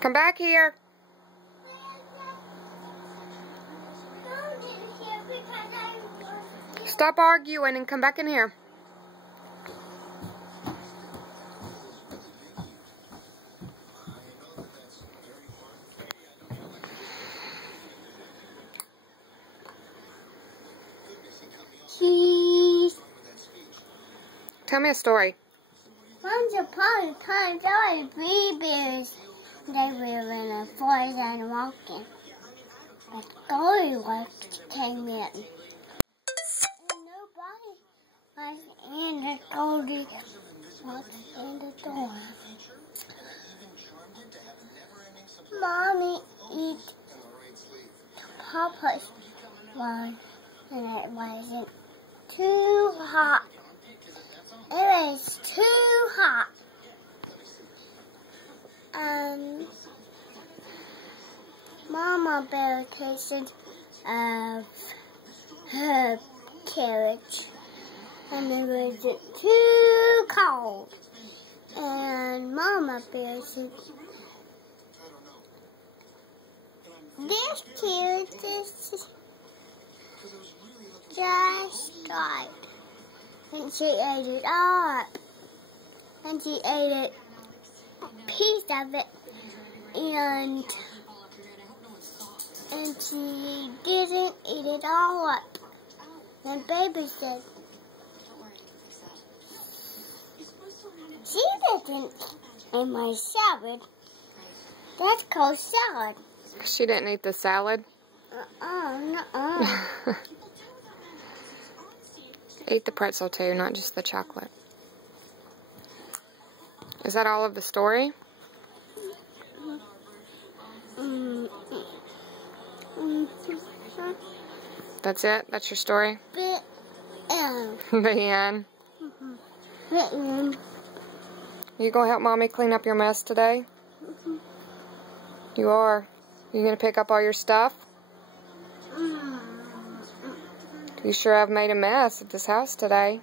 Come back here. Stop arguing and come back in here. Cheese. Tell me a story. Once upon a time, there were 3 bears. They were in a forest and walking. But Goldilocks came in. And nobody was in the Goldilocks in the door. Mommy eat Papa's one, and it wasn't too hot. It was too hot. Mama Bear tasted of her carrot, and it wasn't too cold. And Mama Bear said, "This carrot is just right." And she ate it all up. And she ate a piece of it. And she didn't eat it all up. And Baby said, "She didn't eat my salad. That's called salad." She didn't eat the salad? Nuh-uh. Eat the pretzel too, not just the chocolate. Is that all of the story? That's it? That's your story? The The end. You gonna help Mommy clean up your mess today? You are? You gonna pick up all your stuff? You sure have made a mess at this house today.